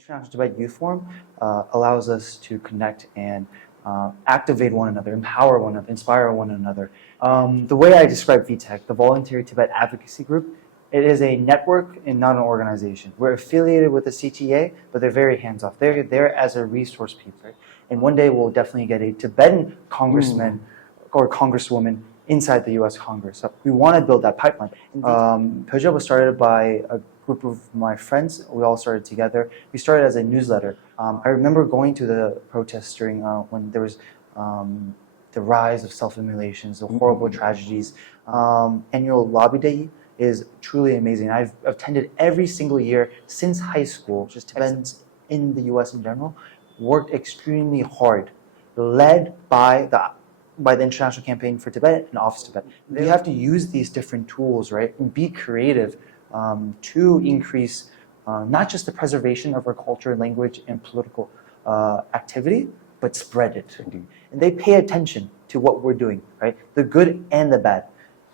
International Tibet Youth Forum allows us to connect and activate one another, empower one another, inspire one another. The way I describe VTAG, the Voluntary Tibet Advocacy Group, it is a network and not an organization. We're affiliated with the CTA, but they're very hands-off. They're there as a resource piece, right? And one day we'll definitely get a Tibetan congressman or congresswoman inside the U.S. Congress. So we want to build that pipeline. Bodja was started by a group of my friends. We all started together. We started as a newsletter. I remember going to the protests during when there was the rise of self-immolations, the horrible tragedies. Annual Lobby Day is truly amazing. I've attended every single year since high school. Just Tibetans in the U.S. in general worked extremely hard, led by the International Campaign for Tibet and Office Tibet. You have to use these different tools, right, and be creative to increase not just the preservation of our culture, language, and political activity, but spread it. And they pay attention to what we're doing, right? The good and the bad.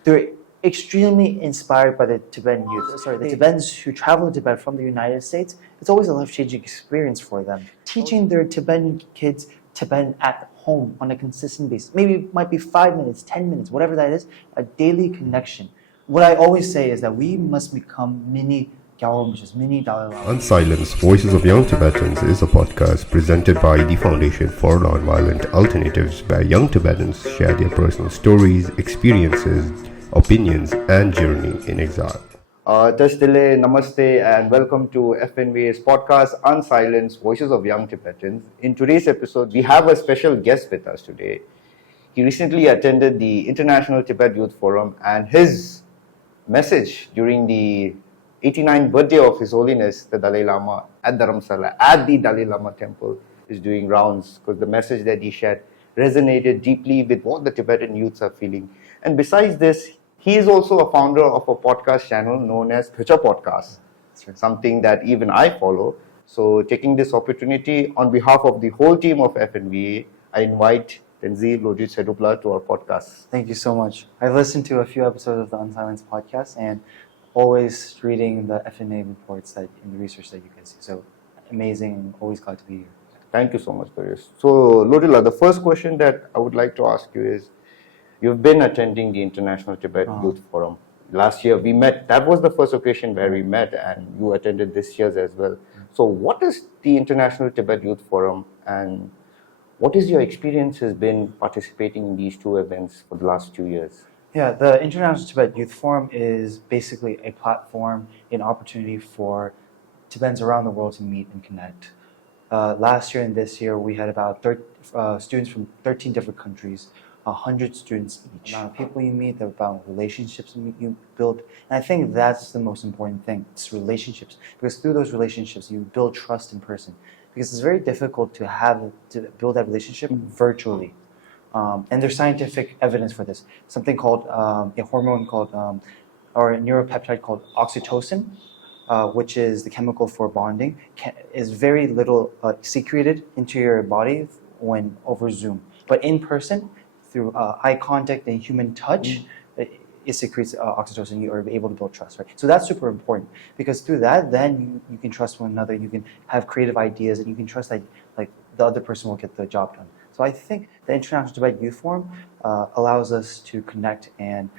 They're extremely inspired by the Tibetan youth. The Tibetans who travel to Tibet from the United States, it's always a life-changing experience for them. Teaching their Tibetan kids Tibetan at home on a consistent basis. Maybe it might be 5 minutes, 10 minutes, whatever that is, a daily connection. What I always say is that we must become mini Gyalrong, which is mini Dalai Lama. Unsilenced Voices of Young Tibetans is a podcast presented by the Foundation for Nonviolent Alternatives, where young Tibetans share their personal stories, experiences, opinions, and journey in exile. Tasdile, Namaste, and welcome to FNVA's podcast, Unsilenced Voices of Young Tibetans. In today's episode, we have a special guest with us today. He recently attended the International Tibet Youth Forum, and his message during the 89th birthday of His Holiness, the Dalai Lama, at Dharamshala, at the Dalai Lama temple, is doing rounds because the message that he shared resonated deeply with what the Tibetan youths are feeling. And besides this, he is also a founder of a podcast channel known as Bodja Podcast, something that even I follow. So taking this opportunity on behalf of the whole team of FNVA, I invite Tenzin Tsedub Lodoe to our podcast. Thank you so much. I've listened to a few episodes of the Unsilenced podcast and always reading the FNA reports and the research that you guys see. So amazing and always glad to be here. Thank you so much, Darius. So Lodila, the first question that I would like to ask you is, you've been attending the International Tibet Youth Forum. Last year we met. That was the first occasion where we met, and you attended this year's as well. So what is the International Tibet Youth Forum, and what is your experience has been participating in these two events for the last 2 years? Yeah, the International Tibet Youth Forum is basically a platform, an opportunity for Tibetans around the world to meet and connect. Last year and this year, we had about students from 13 different countries, 100 students each. The amount of people you meet, the amount of relationships you build. And I think that's the most important thing, it's relationships. Because through those relationships, you build trust in person. Because it's very difficult to build that relationship virtually. And there's scientific evidence for this. Something called a hormone called, or a neuropeptide called oxytocin, which is the chemical for bonding, is very little secreted into your body when over Zoom. But in person, through eye contact and human touch, it secretes oxytocin. You are able to build trust, right? So that's super important because through that, then you can trust one another. You can have creative ideas, and you can trust that like the other person will get the job done. So I think the International Tibet Youth Forum allows us to connect and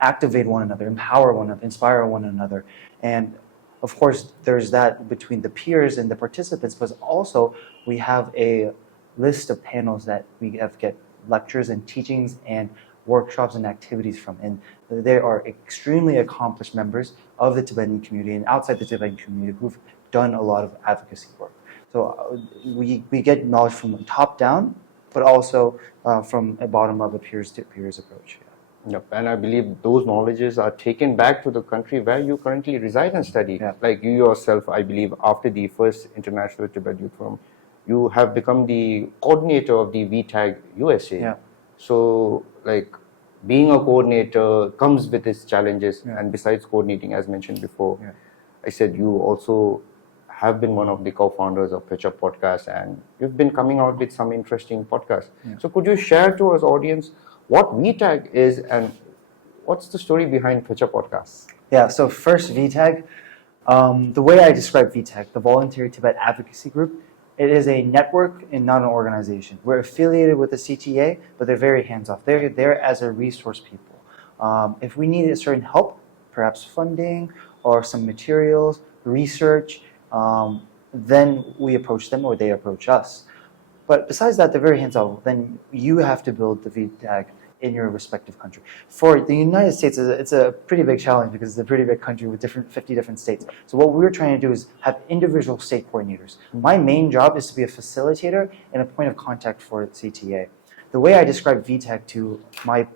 activate one another, empower one another, inspire one another. And of course, there's that between the peers and the participants, but also we have a list of panels that we get lectures and teachings and workshops and activities from. And they are extremely accomplished members of the Tibetan community and outside the Tibetan community who've done a lot of advocacy work. So we get knowledge from the top down, but also from a bottom up, a peers to peers approach. Yeah. Yep. And I believe those knowledges are taken back to the country where you currently reside and study. Yeah. Like you yourself, I believe, after the first International Tibet Youth Forum, you have become the coordinator of the VTAG USA. Yeah. So, like, being a coordinator comes with its challenges. Yeah. And besides coordinating, as mentioned before, I said you also have been one of the co-founders of Bodja Podcast, and you've been coming out with some interesting podcasts. Yeah. So could you share to our audience what VTAG is and what's the story behind Bodja Podcast? Yeah, so first VTAG, The way I describe VTAG, the Voluntary Tibet Advocacy Group, it is a network and not an organization. We're affiliated with the CTA, but they're very hands-off. They're there as a resource people. If we need a certain help, perhaps funding or some materials, research, then we approach them or they approach us. But besides that, they're very hands-off. Then you have to build the VTAG in your respective country. For the United States, it's a pretty big challenge because it's a pretty big country with 50 different states. So what we're trying to do is have individual state coordinators. My main job is to be a facilitator and a point of contact for CTA. The way I describe VTAG to my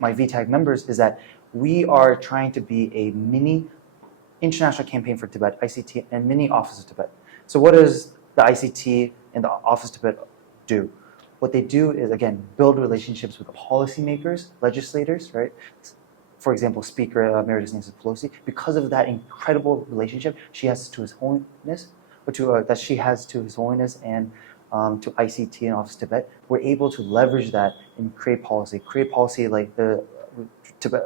VTAG members is that we are trying to be a mini International Campaign for Tibet, ICT, and mini Office of Tibet. So what does the ICT and the Office of Tibet do? What they do is, again, build relationships with the policymakers, legislators, right? For example, Speaker Emeritus Nancy Pelosi. Because of that incredible relationship she has to His Holiness, or that she has to His Holiness and to ICT and Office of Tibet, we're able to leverage that and create policy like the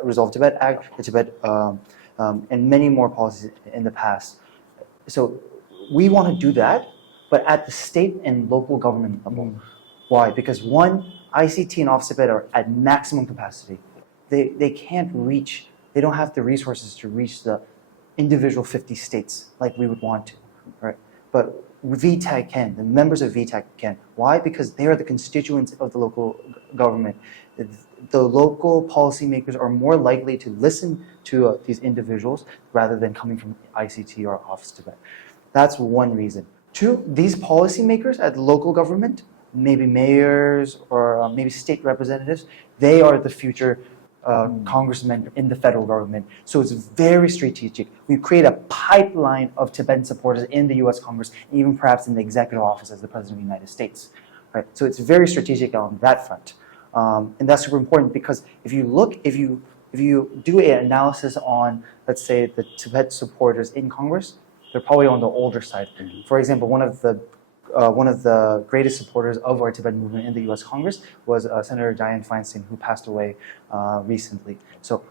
Resolve Tibet Act, the Tibet, and many more policies in the past. So we want to do that, but at the state and local government level. Why? Because one, ICT and Office of Tibet are at maximum capacity. They can't reach, they don't have the resources to reach the individual 50 states like we would want to, right? But VTAG can, the members of VTAG can. Why? Because they are the constituents of the local government. The local policymakers are more likely to listen to these individuals rather than coming from ICT or Office of Tibet. That's one reason. Two, these policymakers at the local government, maybe mayors or maybe state representatives, they are the future congressmen in the federal government. So it's very strategic. We create a pipeline of Tibetan supporters in the U.S. Congress, and even perhaps in the executive office as the President of the United States. Right? So it's very strategic on that front. And that's super important because if you do an analysis on, let's say, the Tibet supporters in Congress, they're probably on the older side. For example, one of the greatest supporters of our Tibetan movement in the U.S. Congress was Senator Dianne Feinstein, who passed away recently. So,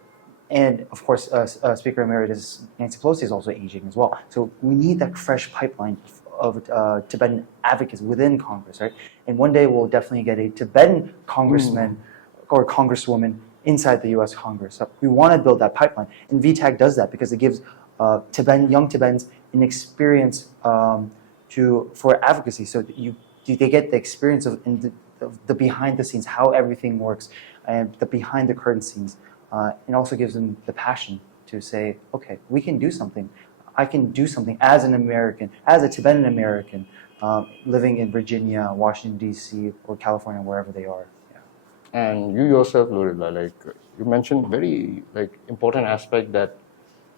and of course, Speaker Emeritus Nancy Pelosi is also aging as well. So we need that fresh pipeline of Tibetan advocates within Congress, right? And one day we'll definitely get a Tibetan congressman or congresswoman inside the U.S. Congress. So we want to build that pipeline, and VTAG does that because it gives young Tibetans an experience for advocacy. So they get the experience of the behind the scenes, how everything works, and the behind the curtain scenes. It also gives them the passion to say, okay, we can do something. I can do something as an American, as a Tibetan American, living in Virginia, Washington, D.C., or California, wherever they are. Yeah. And you yourself, Lorilla, you mentioned very important aspect that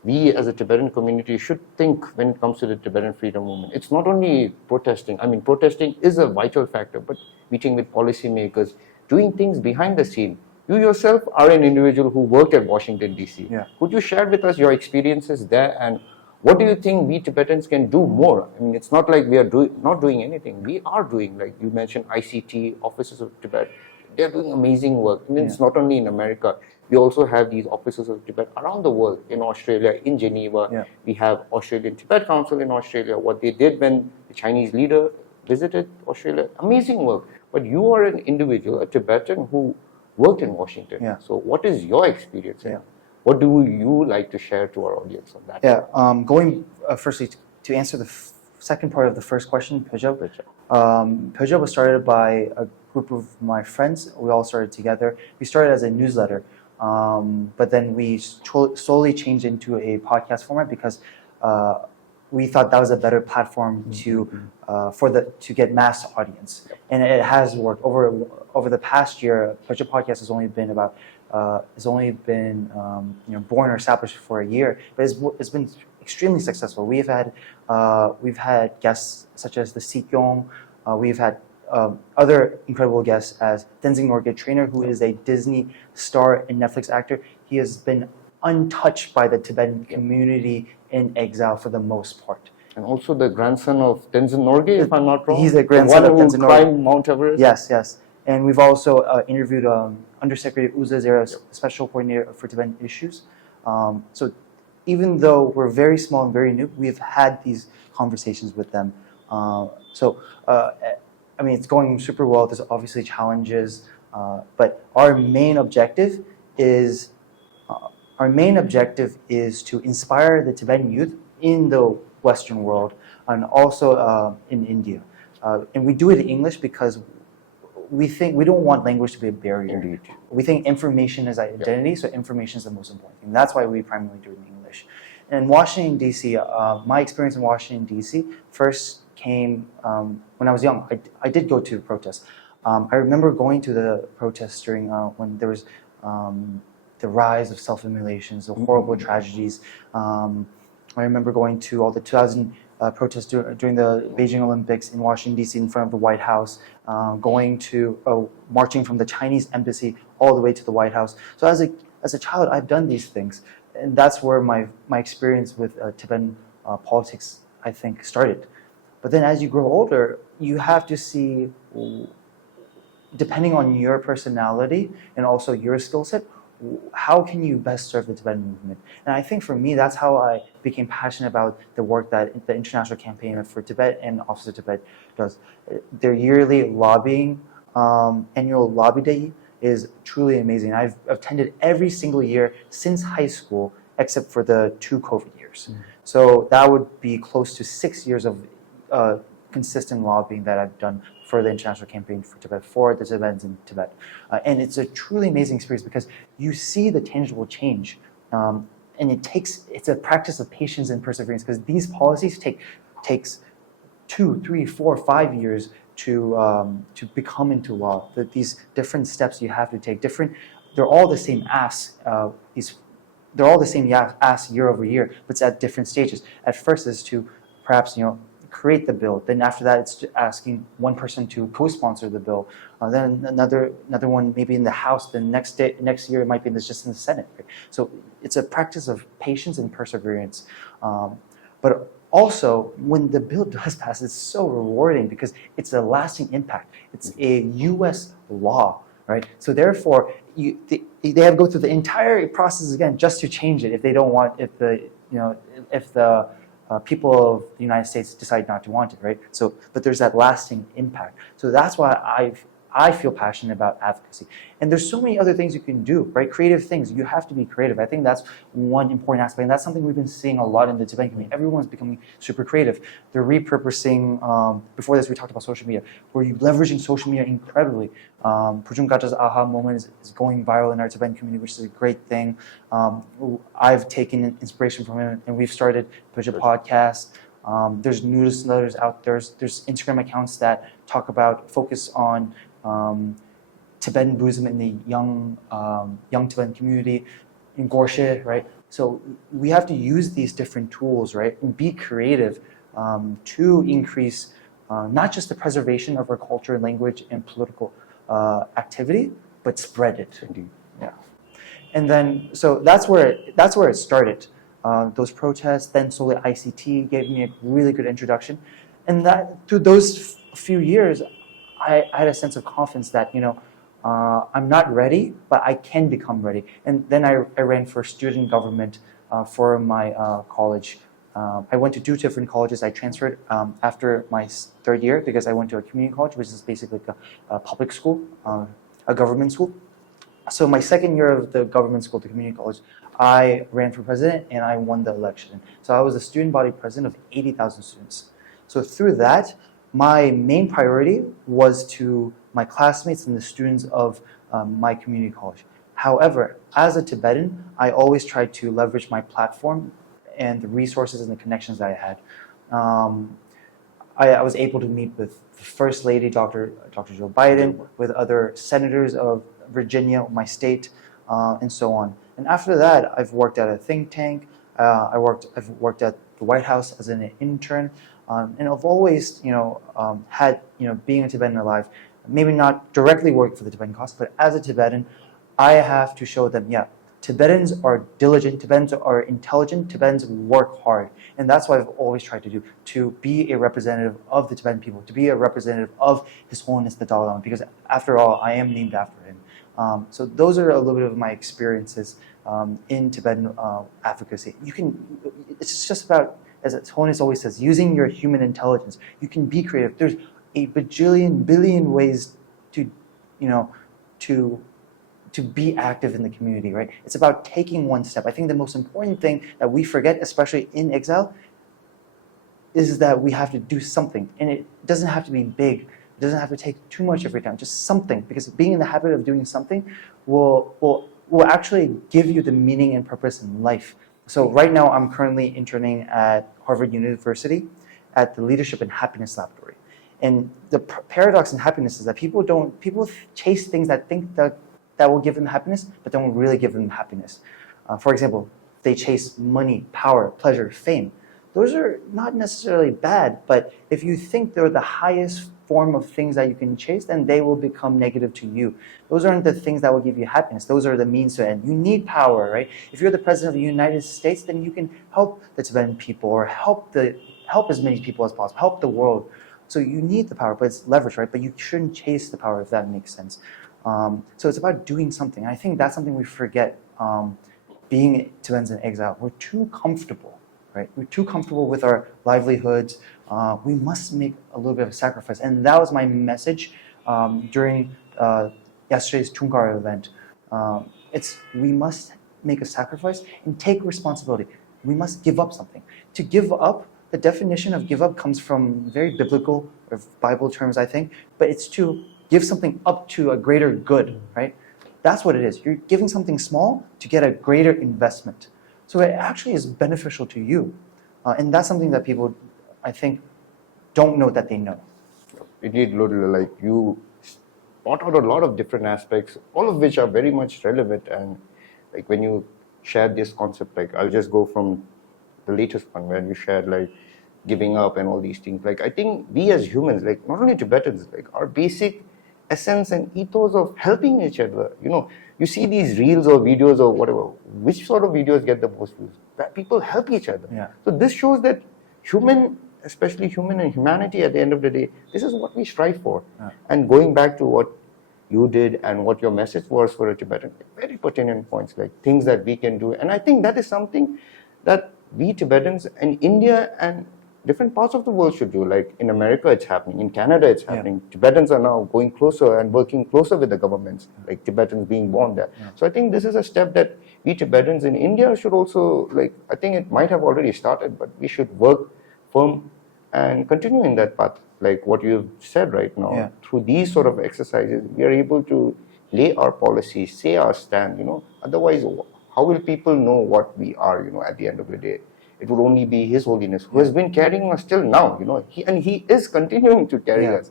we as a Tibetan community should think when it comes to the Tibetan freedom movement. It's not only protesting. I mean, protesting is a vital factor, but meeting with policymakers, doing things behind the scene. You yourself are an individual who worked at Washington, D.C. Yeah. Could you share with us your experiences there, and what do you think we Tibetans can do more? I mean, it's not like we are not doing anything. We are doing, like you mentioned, ICT, Offices of Tibet. They're doing amazing work. I mean, it's not only in America. We also have these Offices of Tibet around the world, in Australia, in Geneva. Yeah. We have Australian Tibet Council in Australia, what they did when the Chinese leader visited Australia. Amazing work. But you are an individual, a Tibetan who worked in Washington. Yeah. So what is your experience? Yeah. What do you like to share to our audience on that? Yeah, going firstly to answer the second part of the first question, Bodja. Bodja was started by a group of my friends. We all started together. We started as a newsletter, but then we slowly changed into a podcast format because we thought that was a better platform to get mass audience, and it has worked over the past year. Bodja Podcast has only been born or established for a year, but it's been extremely successful. We've had guests such as the Sikyong. We've had other incredible guests as Tenzin Tsedub Lodoe, who is a Disney star and Netflix actor. He has been untouched by the Tibetan community in exile for the most part. And also the grandson of Tenzin Norgay, if I'm not wrong. He's the grandson of Tenzin Norgay. Climbed Mount Everest. Yes. And we've also interviewed Undersecretary Uza Zera, Special Coordinator for Tibetan Issues. So even though we're very small and very new, we've had these conversations with them. I mean, it's going super well. There's obviously challenges, but our main objective is to inspire the Tibetan youth in the Western world and also in India. And we do it in English because we don't want language to be a barrier. Indeed. We think information is identity, so information is the most important thing. That's why we primarily do it in English. In Washington, D.C., my experience in Washington, D.C. first came when I was young. I did go to protests. I remember going to the protests during when there was the rise of self-immolations, the horrible tragedies. I remember going to all the 2000 protests during the Beijing Olympics in Washington, D.C. in front of the White House, going to marching from the Chinese embassy all the way to the White House. So as a child, I've done these things. And that's where my experience with Tibetan politics, I think, started. But then as you grow older, you have to see, depending on your personality and also your skill set, how can you best serve the Tibetan movement? And I think for me, that's how I became passionate about the work that the International Campaign for Tibet and Office of Tibet does. Their yearly lobbying, annual lobby day is truly amazing. I've attended every single year since high school, except for the 2 COVID years. So that would be close to 6 years of consistent lobbying that I've done for the International Campaign for Tibet, for the Tibetans in Tibet. And it's a truly amazing experience because you see the tangible change. And it's a practice of patience and perseverance because these policies takes 2, 3, 4, 5 years to become into law. These different steps you have to take, they're all the same ask. They're all the same ask year over year, but it's at different stages. At first, is to perhaps create the bill. Then after that, it's asking one person to co-sponsor the bill. Then another one maybe in the House. Then next year it might be just in the Senate. Right? So it's a practice of patience and perseverance. But also, when the bill does pass, it's so rewarding because it's a lasting impact. It's a U.S. law, right? So therefore, they have to go through the entire process again just to change it if they don't want, if the people of the United States decide not to want it, right? So, but there's that lasting impact. So that's why I feel passionate about advocacy. And there's so many other things you can do, right? Creative things. You have to be creative. I think that's one important aspect. And that's something we've been seeing a lot in the Tibetan community. Everyone's becoming super creative. They're repurposing, before this we talked about social media, where you're leveraging social media incredibly. Pujung Gacha's aha moment is going viral in our Tibetan community, which is a great thing. I've taken inspiration from him, and we've started Bodja Podcast. There's newsletters out there. There's Instagram accounts that focus on Tibetan Buddhism in the young Tibetan community in Gorshe, right? So we have to use these different tools, right, and be creative to increase not just the preservation of our culture and language and political activity, but spread it. Indeed. Yeah. And then so that's where it started. Those protests, then slowly ICT gave me a really good introduction, and that through those few years, I had a sense of confidence that I'm not ready, but I can become ready. And then I ran for student government for my college. I went to 2 different colleges. I transferred after my 3rd year because I went to a community college, which is basically like a public school, a government school. So my 2nd year of the government school, the community college, I ran for president and I won the election. So I was a student body president of 80,000 students. So through that, my main priority was to my classmates and the students of my community college. However, as a Tibetan, I always tried to leverage my platform and the resources and the connections that I had. I was able to meet with the First Lady, Dr. Joe Biden, with other senators of Virginia, my state, and so on. And after that, I've worked at a think tank. I've worked at the White House as an intern. And I've always, had, being a Tibetan alive, maybe not directly work for the Tibetan cause, but as a Tibetan, I have to show them, Tibetans are diligent, Tibetans are intelligent, Tibetans work hard. And that's what I've always tried to do, to be a representative of the Tibetan people, to be a representative of His Holiness the Dalai Lama, because after all, I am named after him. So those are a little bit of my experiences in Tibetan advocacy. It's just about, as Holiness always says, using your human intelligence. You can be creative. There's a billion ways to be active in the community, right? It's about taking one step. I think the most important thing that we forget, especially in exile, is that we have to do something. And it doesn't have to be big. It doesn't have to take too much of your time, just something. Because being in the habit of doing something will actually give you the meaning and purpose in life. So right now I'm currently interning at Harvard University at the Leadership and Happiness Laboratory. And the paradox in happiness is that people chase things that think that will give them happiness, but don't really give them happiness. For example, they chase money, power, pleasure, fame. Those are not necessarily bad, but if you think they're the highest form of things that you can chase, then they will become negative to you. Those aren't the things that will give you happiness. Those are the means to end. You need power, right? If you're the president of the United States, then you can help the Tibetan people or help as many people as possible, help the world. So you need the power, but it's leverage, right? But you shouldn't chase the power, if that makes sense. So it's about doing something. I think that's something we forget. Being Tibetans in exile, we're too comfortable, right? We're too comfortable with our livelihoods. We must make a little bit of a sacrifice. And that was my message during yesterday's Tunkar event. We must make a sacrifice and take responsibility. We must give up something. To give up, the definition of give up comes from very biblical or Bible terms, I think, but it's to give something up to a greater good, right? That's what it is. You're giving something small to get a greater investment. So it actually is beneficial to you. And that's something that people, I think, don't know that they know. Indeed, Lodoe, like you brought out a lot of different aspects, all of which are very much relevant. And like when you shared this concept, like I'll just go from the latest one where you shared like giving up and all these things. Like I think we as humans, like not only Tibetans, like our basic essence and ethos of helping each other. You see these reels or videos or whatever, which sort of videos get the most views? That people help each other. Yeah. So this shows that especially human and humanity at the end of the day, this is what we strive for. Yeah. And going back to what you did and what your message was for a Tibetan, very pertinent points, like things that we can do. And I think that is something that we Tibetans in India and different parts of the world should do. Like in America, it's happening. In Canada, it's happening. Yeah. Tibetans are now going closer and working closer with the governments, like Tibetans being born there. Yeah. So I think this is a step that we Tibetans in India should also, I think it might have already started, but we should work firm and continue in that path. Like what you've said right now, yeah. Through these sort of exercises, we are able to lay our policies, say our stand, Otherwise, how will people know what we are, at the end of the day? It would only be His Holiness who has been carrying us till now, He is continuing to carry us.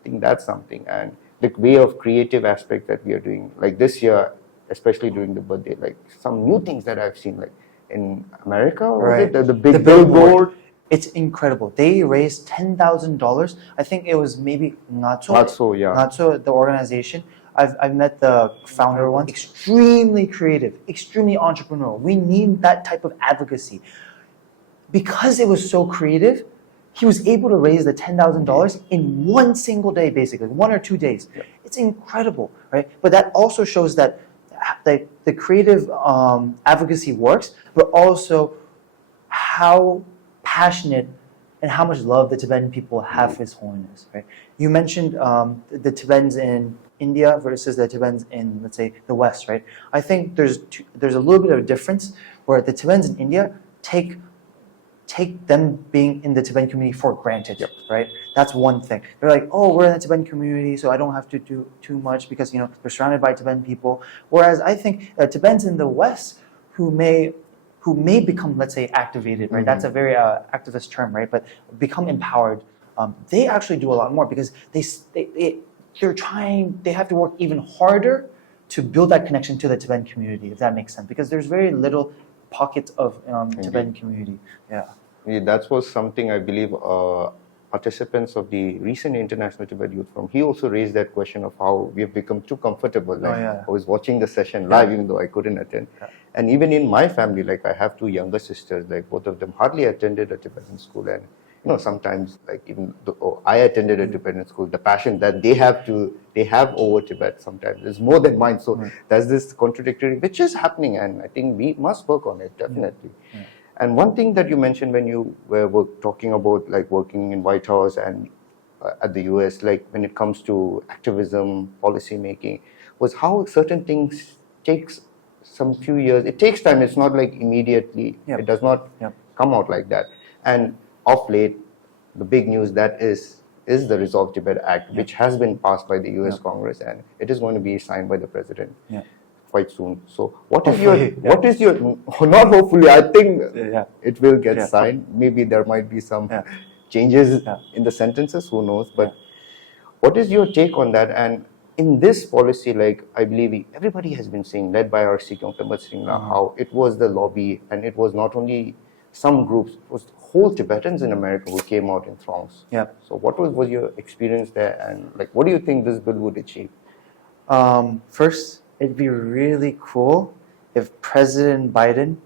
I think that's something. And the way of creative aspect that we are doing, like this year, especially during the birthday, like some new things that I've seen, like in America, right. The big billboard. It's incredible. They raised $10,000. I think it was maybe Ngatso, the organization. I've met the founder once. Extremely creative, extremely entrepreneurial. We need that type of advocacy. Because it was so creative, he was able to raise the $10,000 in one single day, basically, 1 or 2 days. Yeah. It's incredible, right? But that also shows that the creative advocacy works, but also how passionate and how much love the Tibetan people have for His Holiness, right? You mentioned the Tibetans in India versus the Tibetans in, let's say, the West, right? I think there's a little bit of a difference where the Tibetans in India take them being in the Tibetan community for granted, yep. Right? That's one thing. They're like, oh, we're in the Tibetan community, so I don't have to do too much because, they're surrounded by Tibetan people. Whereas I think Tibetans in the West who may become, let's say, activated, right? Mm-hmm. That's a very activist term, right? But become empowered. They actually do a lot more because they have to work even harder to build that connection to the Tibetan community, if that makes sense. Because there's very little pockets of Tibetan community. Yeah, that was something I believe participants of the recent International Tibet Youth Forum, he also raised that question of how we have become too comfortable. I was watching the session live, even though I couldn't attend. Yeah. And even in my family, I have 2 younger sisters, both of them hardly attended a Tibetan school. And sometimes like even though I attended a Tibetan school, the passion that they have over Tibet sometimes is more than mine. So there's this contradictory, which is happening, and I think we must work on it definitely. And one thing that you mentioned when you were talking about like working in White House and at the US, like when it comes to activism, policy making, was how certain things takes some few years. It takes time. It's not like immediately. It does not come out like that. And of late, the big news that is the Resolve Tibet Act, which has been passed by the US Congress, and it is going to be signed by the president quite soon. So what is your not hopefully, I think it will get signed. Maybe there might be some changes in the sentences, who knows, but what is your take on that? And in this policy, like I believe everybody has been saying, led by our Sikyong Tempat Sringla, how it was the lobby, and it was not only some groups, it was whole Tibetans in America who came out in throngs. So what was your experience there, and like what do you think this bill would achieve? First, it'd be really cool if President Biden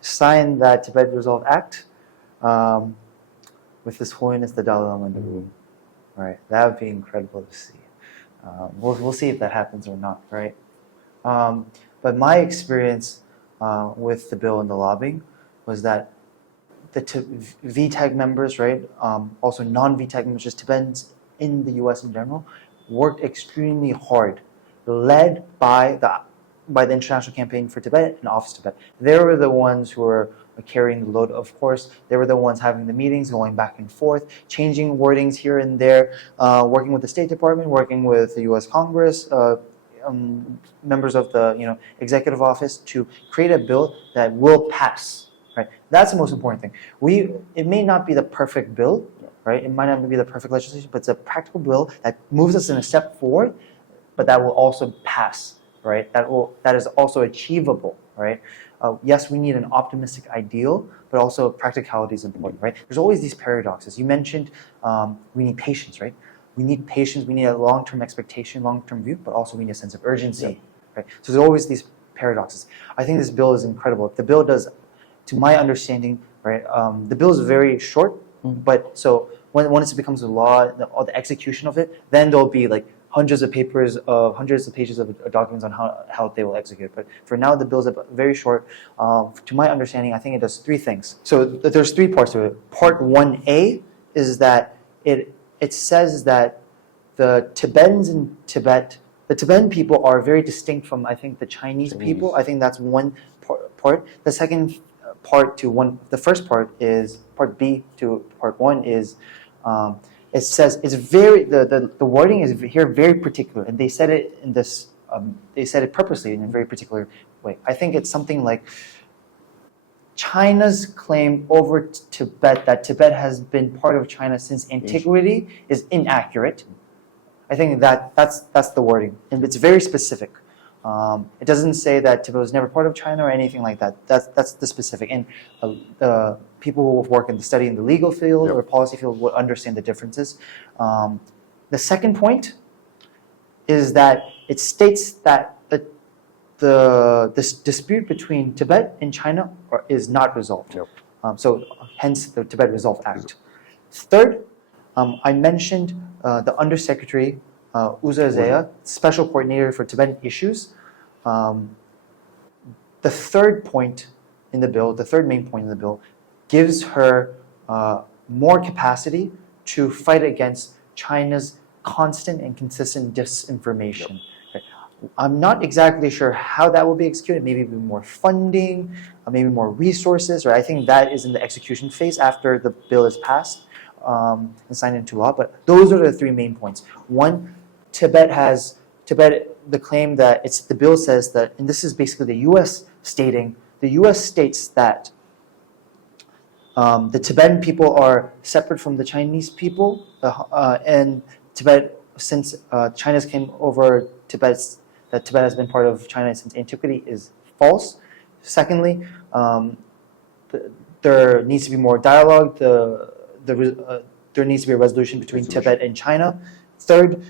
signed that Tibet Resolve Act with His Holiness the Dalai Lama in the room. Right, that would be incredible to see. We'll see if that happens or not, right? But my experience with the bill and the lobbying was that the VTAG members, right, also non-VTAG members, just Tibetans in the U.S. in general, worked extremely hard, led by the International Campaign for Tibet and Office Tibet. They were the ones who were carrying the load, of course. They were the ones having the meetings, going back and forth, changing wordings here and there, working with the State Department, working with the U.S. Congress, members of the executive office to create a bill that will pass. Right, that's the most important thing. It may not be the perfect bill, right? It might not be the perfect legislation, but it's a practical bill that moves us in a step forward, but that will also pass, right? That is also achievable, right? Yes, we need an optimistic ideal, but also practicality is important, right? There's always these paradoxes. You mentioned we need patience, right? We need patience. We need a long-term expectation, long-term view, but also we need a sense of urgency, right? So there's always these paradoxes. I think this bill is incredible. The bill does, to my understanding, right, the bill is very short, but so once it becomes a law, all the execution of it, then there'll be like hundreds of pages of documents on how they will execute. But for now, the bill is very short. To my understanding, I think it does three things. So there's three parts to it. Part 1A is that it says that the Tibetans in Tibet, the Tibetan people are very distinct from, I think, the Chinese people. I think that's one part. The second part the first part is, part B to part 1 is, it says it's very, the wording is here very particular, and they said it in this, they said it purposely in a very particular way. I think it's something like China's claim over Tibet, that Tibet has been part of China since antiquity, is inaccurate. I think that's the wording, and it's very specific. It doesn't say that Tibet was never part of China or anything like that. That's the specific. And the people who work in the study in the legal field or policy field will understand the differences. The second point is that it states that this dispute between Tibet and China is not resolved. So hence the Tibet Resolve Act. Third, I mentioned the Undersecretary Uza Zeya, Special Coordinator for Tibetan Issues. The third point in the bill, the third main point in the bill, gives her more capacity to fight against China's constant and consistent disinformation. I'm not exactly sure how that will be executed. Maybe more funding, maybe more resources, or I think that is in the execution phase after the bill is passed and signed into law. But those are the three main points. One, the claim that the bill says that, and this is basically the U.S. states that the Tibetan people are separate from the Chinese people, and Tibet, since China's came over that Tibet has been part of China since antiquity, is false. Secondly, there needs to be more dialogue. There needs to be a resolution between Tibet and China. Third,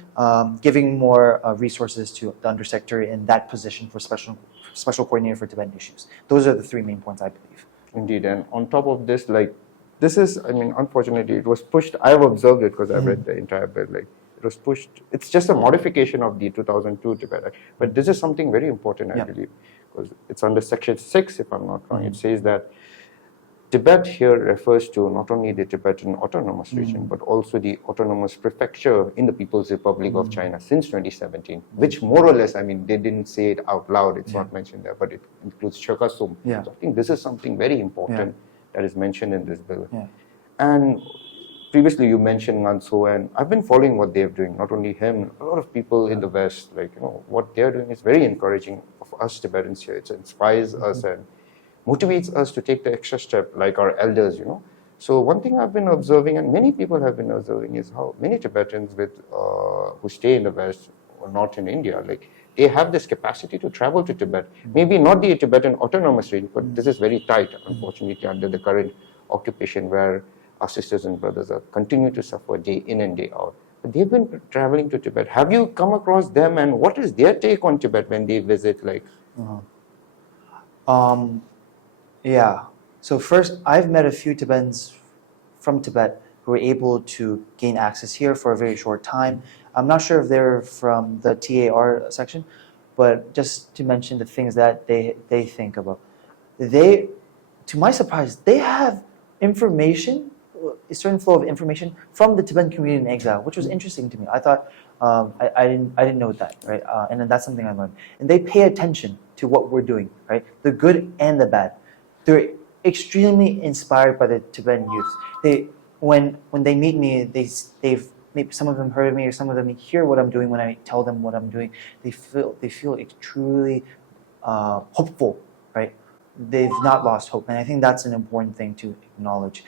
giving more resources to the Undersecretary in that position for Special Coordinator for Tibetan Issues. Those are the three main points, I believe. Indeed, and on top of this, like this is, I mean, unfortunately, it was pushed. I've observed it because I've read the entire bill. Like, it was pushed. It's just a modification of the 2002 Tibet Act. But this is something very important, I believe, because it's under Section 6, if I'm not wrong. It says that Tibet here refers to not only the Tibetan Autonomous Region, but also the Autonomous Prefecture in the People's Republic of China since 2017, which more or less, I mean, they didn't say it out loud, it's not mentioned there, but it includes Chakasum. So I think this is something very important that is mentioned in this bill. And previously you mentioned Nganso, and I've been following what they're doing, not only him, a lot of people in the West, like, you know, what they're doing is very encouraging for us Tibetans here. It inspires us and motivates us to take the extra step, like our elders, you know. So one thing I've been observing, and many people have been observing, is how many Tibetans who stay in the West or not in India, like, they have this capacity to travel to Tibet. Maybe not the Tibetan Autonomous Region, but this is very tight, unfortunately, under the current occupation where our sisters and brothers are continue to suffer day in and day out. But they've been traveling to Tibet. Have you come across them, and what is their take on Tibet when they visit? Like, yeah. So first, I've met a few Tibetans from Tibet who were able to gain access here for a very short time. I'm not sure if they're from the TAR section, but just to mention the things that they think about. They, to my surprise, they have information, a certain flow of information from the Tibetan community in exile, which was interesting to me. I thought, I didn't know that, right? And then that's something I learned. And they pay attention to what we're doing, right? The good and the bad. They're extremely inspired by the Tibetan youth. When they meet me, they've maybe some of them heard of me, or some of them hear what I'm doing when I tell them what I'm doing. They feel truly hopeful, right? They've not lost hope, and I think that's an important thing to acknowledge.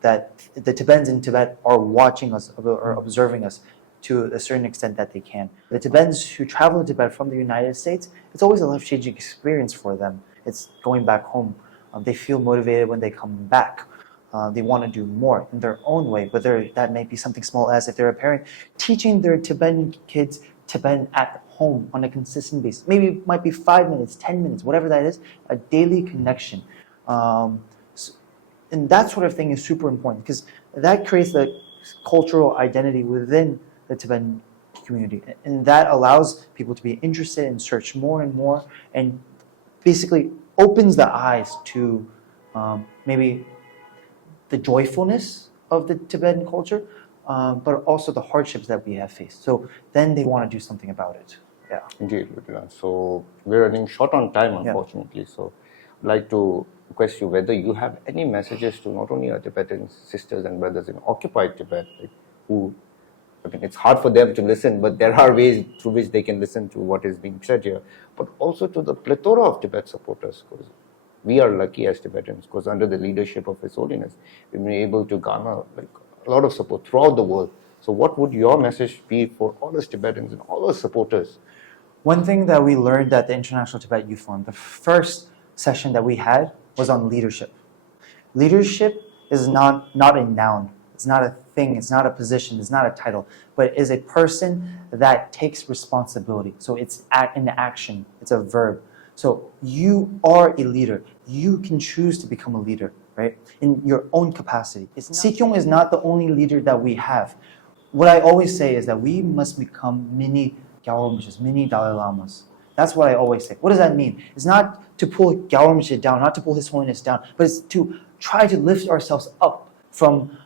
That the Tibetans in Tibet are watching us or observing us to a certain extent that they can. The Tibetans who travel to Tibet from the United States, it's always a life-changing experience for them. It's going back home. They feel motivated when they come back. They want to do more in their own way, whether that may be something small as if they're a parent, teaching their Tibetan kids Tibetan at home on a consistent basis. Maybe it might be 5 minutes, 10 minutes, whatever that is, a daily connection. And that sort of thing is super important because that creates the cultural identity within the Tibetan community. And that allows people to be interested and search more and more, and basically opens the eyes to maybe the joyfulness of the Tibetan culture, but also the hardships that we have faced. So then they want to do something about it. Yeah. Indeed. So we're running short on time, unfortunately. So I'd like to request you whether you have any messages to not only our Tibetan sisters and brothers in occupied Tibet, like, who, I mean, it's hard for them to listen, but there are ways through which they can listen to what is being said here, but also to the plethora of Tibet supporters, because we are lucky as Tibetans, because under the leadership of His Holiness, we've been able to garner like a lot of support throughout the world. So what would your message be for all us Tibetans and all us supporters? One thing that we learned at the International Tibet Youth Forum, the first session that we had was on leadership. Leadership is not a noun. It's not a thing. It's not a position. It's not a title. But it is a person that takes responsibility. So it's an action. It's a verb. So you are a leader. You can choose to become a leader, right? In your own capacity. Sikyong is not the only leader that we have. What I always say is that we must become mini Gyalromches, mini Dalai Lamas. That's what I always say. What does that mean? It's not to pull Gyalromche down, not to pull His Holiness down, but it's to try to lift ourselves up from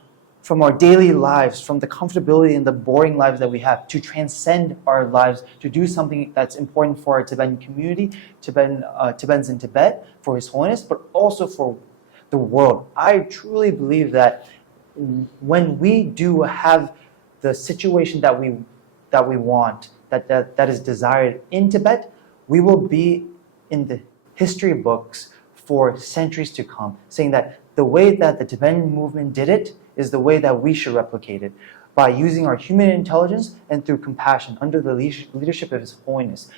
our daily lives, from the comfortability and the boring lives that we have, to transcend our lives, to do something that's important for our Tibetan community, Tibetans in Tibet, for His Holiness, but also for the world. I truly believe that when we do have the situation that we want, that is desired in Tibet, we will be in the history books for centuries to come, saying that the way that the Tibetan movement did it is the way that we should replicate it, by using our human intelligence and through compassion under the leadership of His Holiness.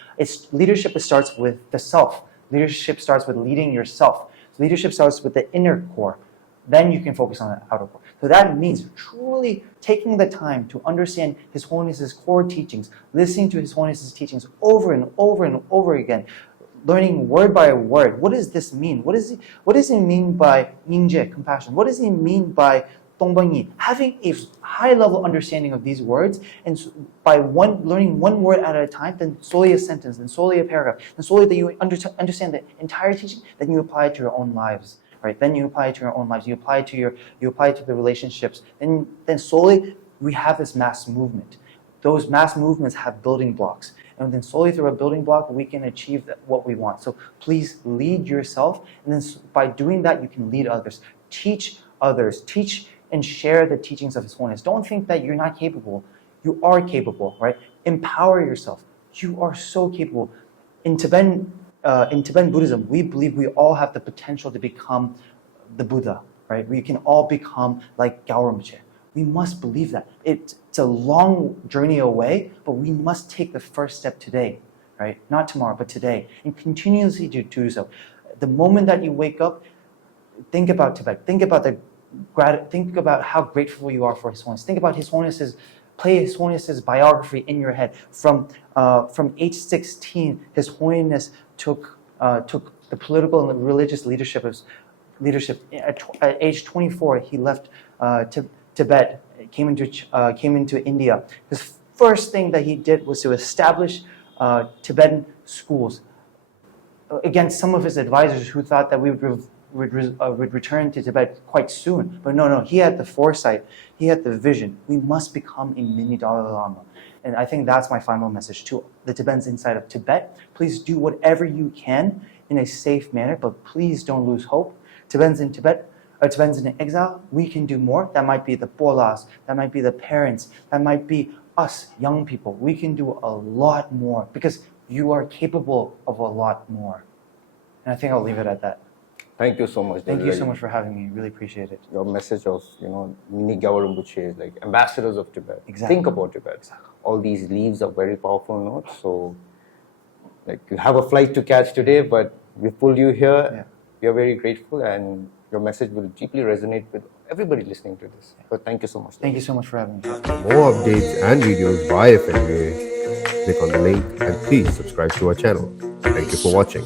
Leadership starts with the self. Leadership starts with leading yourself. Leadership starts with the inner core. Then you can focus on the outer core. So that means truly taking the time to understand His Holiness's core teachings, listening to His Holiness's teachings over and over and over again, learning word by word. What does this mean? What does it mean by Yingje, compassion? What does it mean by Dongbangyi? Having a high level understanding of these words, and by learning one word at a time, then slowly a sentence, then slowly a paragraph, then slowly that you understand the entire teaching, then you apply it to your own lives. Right? Then you apply it to your own lives. You apply it to the relationships. Then slowly we have this mass movement. Those mass movements have building blocks. And then slowly through a building block, we can achieve what we want. So please lead yourself. And then by doing that, you can lead others. Teach others. Teach and share the teachings of His Holiness. Don't think that you're not capable. You are capable, right? Empower yourself. You are so capable. In Tibetan Buddhism, we believe we all have the potential to become the Buddha, right? We can all become like Gyalrumche. We must believe that. It's a long journey away, but we must take the first step today, right? Not tomorrow, but today, and continuously do so. The moment that you wake up, think about Tibet. Think about how grateful you are for His Holiness. Think about play His Holiness's biography in your head. From age 16, His Holiness took the political and religious leadership. At age 24, he left Tibet, came into India. His first thing that he did was to establish Tibetan schools against some of his advisors who thought that we would return to Tibet quite soon. But no, he had the foresight, he had the vision. We must become a mini Dalai Lama. And I think that's my final message to the Tibetans inside of Tibet. Please do whatever you can in a safe manner, but please don't lose hope. Tibetans in Tibet, or Tibetans in exile, we can do more. That might be the Bolas, that might be the parents, that might be us, young people. We can do a lot more because you are capable of a lot more. And I think I'll leave it at that. Thank you so much. Thank you so much for having me. Really appreciate it. Your message of, mini Gyalrumche, like ambassadors of Tibet. Exactly. Think about Tibet. Exactly. All these leaves are very powerful notes. So, like, you have a flight to catch today, but we pulled you here. Yeah. We are very grateful, and your message will deeply resonate with everybody listening to this. So thank you so much. Thank you so much for having me. For more updates and videos by FNVA, click on the link and please subscribe to our channel. Thank you for watching.